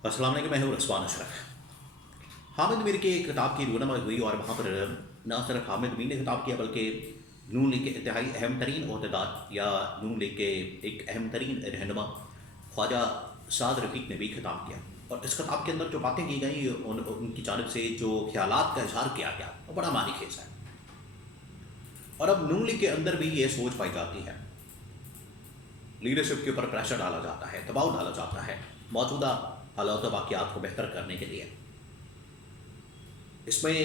अस्सलाम वालेकुम, मैं हूँ रसवान अशरफ। हामिद मीर की एक किताब की रूनमाई हुई और वहाँ पर न सिर्फ हामिद मीर ने खिताब किया बल्कि नून लीग के इंतहाई अहम तरीन अहदेदार या नून लीग के एक अहम तरीन रहनुमा ख्वाजा साद रफ़ीक ने भी खिताब किया। और इस खिताब के अंदर जो बातें की गई उनकी जानब से जो ख्यालात का इजहार किया गया वो बड़ा मानी खेज है। और अब नून लीग के अंदर भी ये सोच पाई जाती है, लीडरशिप के ऊपर प्रेशर डाला जाता है, दबाव डाला जाता है मौजूदा हालात वाक़यात को बेहतर करने के लिए। इसमें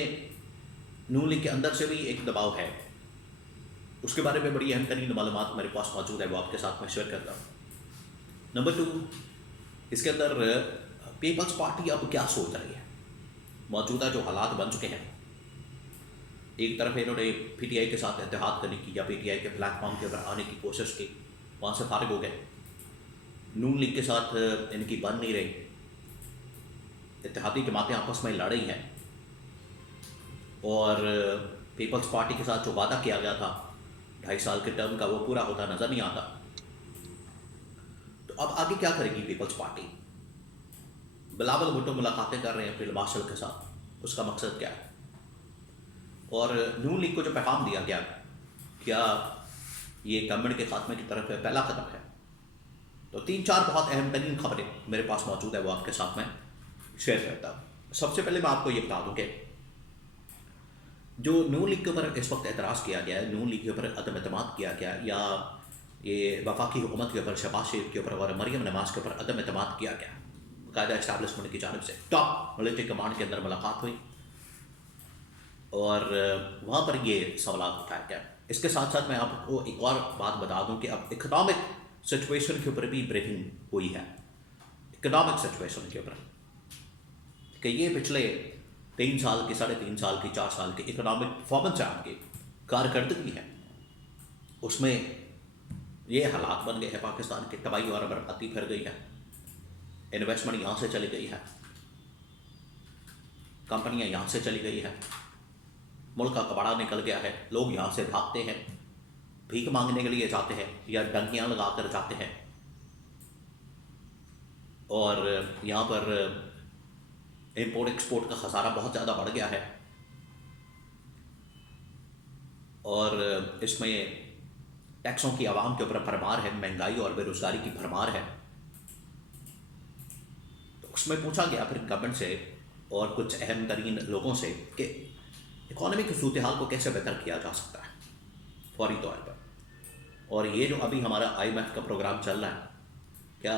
नून लीग के अंदर से भी एक दबाव है, उसके बारे में बड़ी अहम तरीन मालूमात मेरे पास मौजूद है, वो आपके साथ मैं शेयर करता हूँ। नंबर 2, इसके अंदर पीपल्स पार्टी अब क्या सोच रही है, मौजूदा जो हालात बन चुके हैं। एक तरफ इन्होंने पीटीआई के साथ इत्तेहाद करने की या पीटीआई के प्लेटफॉर्म के ऊपर आने की कोशिश की, वहाँ से फारिग हो गए। नून लीग के साथ इनकी बन नहीं रही, इत्तेहादी जमातें आपस में लड़ रही हैं और पीपल्स पार्टी के साथ जो वादा किया गया था 2.5 साल के टर्म का, वो पूरा होता नज़र नहीं आता। तो अब आगे क्या करेगी पीपल्स पार्टी? बिलावल भुट्टो मुलाकातें कर रहे हैं फील्ड मार्शल के साथ, उसका मकसद क्या है? और नून लीग को जो पैगाम दिया गया, क्या ये गवर्नमेंट के खात्मे की तरफ पहला कदम है? तो 3-4 बहुत अहम तरीन खबरें मेरे पास मौजूद है, वो आपके साथ मैं शेयर करता हूँ। सबसे पहले मैं आपको ये बता दूँ कि जो नून लीग के ऊपर इस वक्त एतराज़ किया गया है, नून लीग के ऊपर अदम एतमाद किया गया, या ये वफाकी हुकूमत के ऊपर शहबाज शरीफ के ऊपर और मरियम नवाज के ऊपर अदम एतमाद किया गया, बाकायदा इस्टेब्लिशमेंट की जानब से टॉप मिलिट्री कमांड के अंदर मुलाकात हुई और वहाँ पर ये सवाल उठाया गया। इसके साथ साथ मैं आपको एक और बात बता दूँ कि अब इकनॉमिक सिचुएशन के ऊपर भी ब्रीफिंग हुई है, इकनॉमिक सिचुएशन के ऊपर, कि ये पिछले 3 साल की, 3.5 साल की, 4 साल की इकोनॉमिक परफॉर्मेंस है, आपकी कारकर्दगी है, उसमें ये हालात बन गए हैं पाकिस्तान की, तबाही और बर्बादी फिर गई है, इन्वेस्टमेंट यहाँ से चली गई है, कंपनियाँ यहाँ से चली गई है, मुल्क का कबाड़ा निकल गया है, लोग यहाँ से भागते हैं, भीख मांगने के लिए जाते हैं या डंकियाँ लगा कर जाते हैं, और यहाँ पर इम्पोर्ट एक्सपोर्ट का खसारा बहुत ज़्यादा बढ़ गया है और इसमें टैक्सों की आवाम के ऊपर भरमार है, महंगाई और बेरोज़गारी की भरमार है। तो उसमें पूछा गया फिर गवर्नमेंट से और कुछ अहम तरीन लोगों से कि इकॉनमी की सूरत हाल को कैसे बेहतर किया जा सकता है फौरी तौर पर। और ये जो अभी हमारा IMF का प्रोग्राम चल रहा है, क्या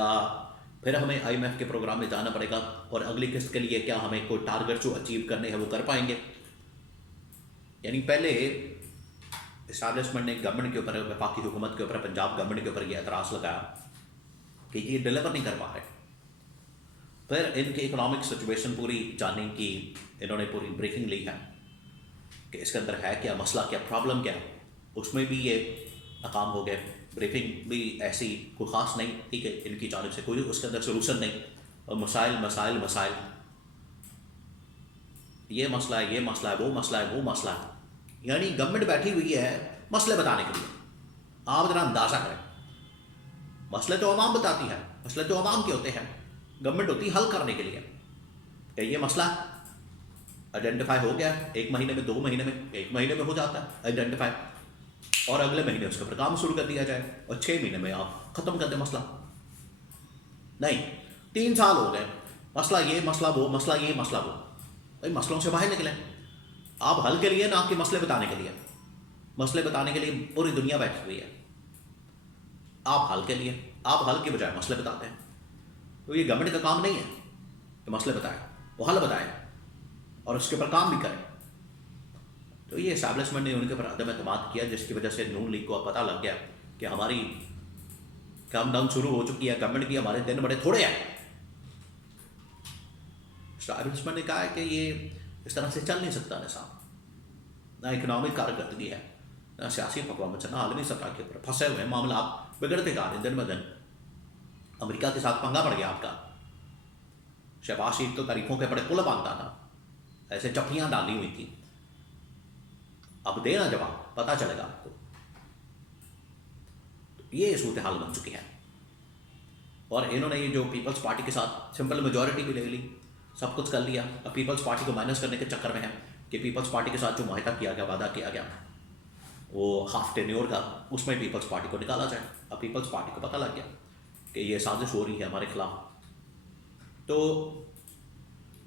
फिर हमें IMF के प्रोग्राम में जाना पड़ेगा और अगली किस्त के लिए क्या हमें कोई टारगेट जो अचीव करने हैं वो कर पाएंगे? यानी पहले इस्टेब्लिशमेंट ने गवर्नमेंट के ऊपर, वफाकी हुकूमत के ऊपर, पंजाब गवर्नमेंट के ऊपर ये एतराज़ लगाया कि ये डिलीवर नहीं कर पा रहे। फिर इनकी इकोनॉमिक सिचुएशन पूरी जानने की इन्होंने पूरी ब्रीफिंग ली है कि इसके अंदर है क्या मसला, क्या प्रॉब्लम क्या है। उसमें भी ये नाकाम हो गए, ब्रीफिंग भी ऐसी कोई ख़ास नहीं थी कि इनकी जानब से कोई उसके अंदर सोल्यूशन नहीं, और मसाइल मसाइल मसाइल, ये मसला है, ये मसला है, वो मसला है, वो मसला है। यानी गवर्नमेंट बैठी हुई है मसले बताने के लिए। आप ज़रा अंदाज़ा करें, मसले तो आवाम बताती है, मसले तो आवाम के होते हैं, गवर्नमेंट होती है हल करने के लिए। क्या ये मसला आइडेंटिफाई हो गया 1 महीने में, 2 महीने में, 1 महीने में हो जाता है आइडेंटिफाई, और अगले महीने उसके ऊपर काम शुरू कर दिया जाए और 6 महीने में आप ख़त्म कर दें मसला? नहीं, 3 साल हो गए, मसला ये, मसला वो, मसला ये, मसला वो। भाई मसलों से बाहर निकलें, आप हल के लिए ना, आपके मसले बताने के लिए। मसले बताने के लिए पूरी दुनिया बैठी हुई है, आप हल के लिए, आप हल के बजाय मसले बताते हैं। तो ये गवर्नमेंट का काम नहीं है कि मसले बताए, वो हल बताए और उसके ऊपर काम भी करें। तो ये इस्टेब्लिशमेंट ने उनके ऊपर अदम एतमाद किया, जिसकी वजह से नून लीग को पता लग गया कि हमारी काम डाउन शुरू हो चुकी है, गवर्नमेंट की हमारे दिन बड़े थोड़े हैं। इस्टेब्लिशमेंट ने कहा है कि ये इस तरह से चल नहीं सकता निज़ाम, ना इकनॉमिक कारकर्दगी है, ना सियासी परफॉर्मेंस है, ना आलमी सतह के ऊपर फंसे हुए हैं, मामला आप बिगड़ते जा रहे हैं दिन ब दिन। अमेरिका के साथ पंगा पड़ गया आपका, शहबाज शरीफ तो तारीखों के बड़े पुल बांधता था, ऐसे चप्पियाँ डाली हुई थी, अब देना जवाब, पता चलेगा आपको। तो ये सूरत हाल बन चुकी है। और इन्होंने ये जो पीपल्स पार्टी के साथ सिंपल मेजॉरिटी भी ले ली, सब कुछ कर लिया। अब पीपल्स पार्टी को माइनस करने के चक्कर में है कि पीपल्स पार्टी के साथ जो माहिदा किया गया, वादा किया गया, वो हाफ टेन्योर का, उसमें पीपल्स पार्टी को निकाला जाए। अब पीपल्स पार्टी को पता लग गया कि ये साजिश हो रही है हमारे खिलाफ, तो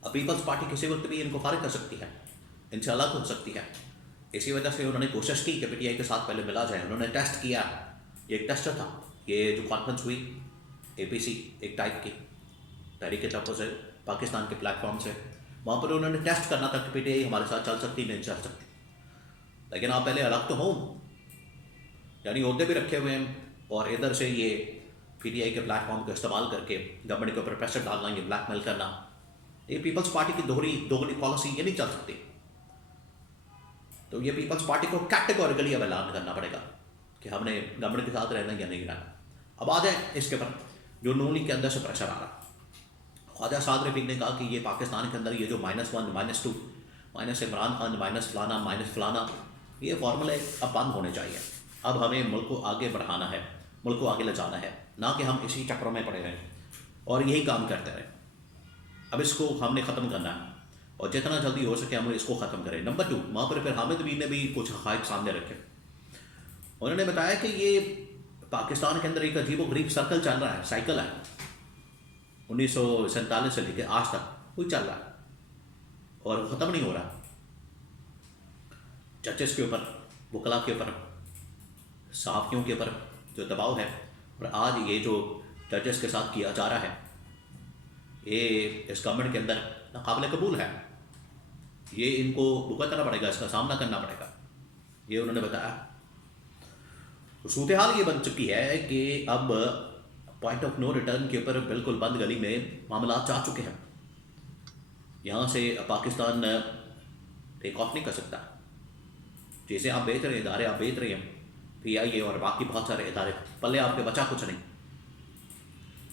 अब पीपल्स पार्टी किसी वक्त भी इनको फारिग कर सकती है, इनसे अलग हो सकती है। इसी वजह से उन्होंने कोशिश की कि पीटीआई के साथ पहले मिला जाए। उन्होंने टेस्ट किया, ये एक टेस्टर था, ये जो कॉन्फ्रेंस हुई एपीसी एक टाइप की तहरीक तरफों से पाकिस्तान के प्लेटफॉर्म से, वहाँ पर उन्होंने टेस्ट करना था कि पीटीआई हमारे साथ चल सकती नहीं चल सकती। लेकिन आप पहले अलग तो हो, यानी ओहदे भी रखे हुए हैं, और इधर से ये पीटीआई के प्लेटफॉर्म को इस्तेमाल करके गवर्नमेंट के ऊपर प्रेशर डालना, ये ब्लैकमेल करना, ये पीपल्स पार्टी की दोगली पॉलिसी ये नहीं चल सकती। तो ये पीपल्स पार्टी को कैटेगोरिकली अब ऐलान करना पड़ेगा कि हमने गवर्नमेंट के साथ रहना या नहीं रहना। अब आ जाए इसके पर जो नून लीग के अंदर से प्रेशर आ रहा। ख्वाजा साद रफीक ने कहा कि ये पाकिस्तान के अंदर ये जो -1 -2 माइनस इमरान खान माइनस फलाना ये फार्मूले अब बंद होने चाहिए। अब हमें मुल्क को आगे बढ़ाना है, मुल्क को आगे ले जाना है, ना कि हम इसी चक्रों में पड़े रहें और यही काम करते रहें। अब इसको हमने ख़त्म करना है और जितना जल्दी हो सके हम इसको ख़त्म करें। नंबर 2, वहाँ पर फिर हामिद अमीन ने भी कुछ हक़ाइक़ सामने रखे। उन्होंने बताया कि ये पाकिस्तान के अंदर एक अजीब गरीब सर्कल चल रहा है, साइकिल है, 1947 से लेकर आज तक कोई चल रहा है और ख़त्म नहीं हो रहा। जजेस के ऊपर, वकला के ऊपर, सहाफ़ियों के ऊपर जो दबाव है, और आज ये जो जजेस के साथ किया जा रहा है, ये इस गवर्नमेंट के अंदर नाकाबिल कबूल है। ये इनको भुगतना पड़ेगा, इसका सामना करना पड़ेगा, ये उन्होंने बताया। तो सूरत हाल ये बन चुकी है कि अब पॉइंट ऑफ नो रिटर्न के ऊपर बिल्कुल बंद गली में मामला जा चुके हैं। यहाँ से पाकिस्तान टेक ऑफ नहीं कर सकता। जैसे आप बेच रहे हैं, इदारे आप बेच रहे हैं, PIA और बाकी बहुत सारे इदारे, पल्ले आपके बचा कुछ नहीं।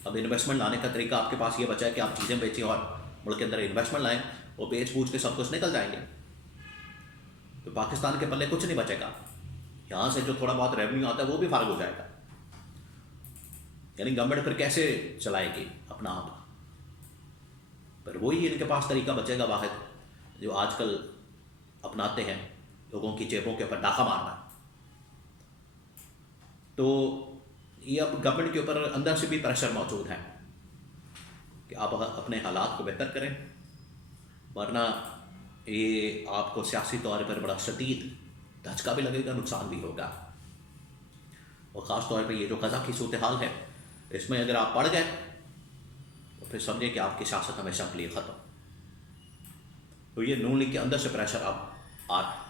अब इन्वेस्टमेंट लाने का तरीका आपके पास ये बचा है कि आप चीज़ें बेचें और मुल्क के अंदर इन्वेस्टमेंट लाएं, और बेच बूझ के सब कुछ निकल जाएंगे, तो पाकिस्तान के पल्ले कुछ नहीं बचेगा। यहाँ से जो थोड़ा बहुत रेवेन्यू आता है वो भी फारग हो जाएगा। यानी गवर्नमेंट फिर कैसे चलाएगी अपना आप? पर वही इनके पास तरीका बचेगा वाहिद जो आजकल अपनाते हैं, लोगों की जेबों के ऊपर डाका मारना। तो ये अब गवर्नमेंट के ऊपर अंदर से भी प्रेशर मौजूद है कि आप अपने हालात को बेहतर करें, वरना ये आपको सियासी तौर पर बड़ा शदीद धचका भी लगेगा, नुकसान भी होगा। और ख़ास तौर पे ये जो ग़ज़ा की सूरत हाल है, इसमें अगर आप पड़ गए तो फिर समझे कि आपकी सियासत हमेशा के लिए ख़त्म। तो ये नून लीग के अंदर से प्रेशर अब आ रहा है।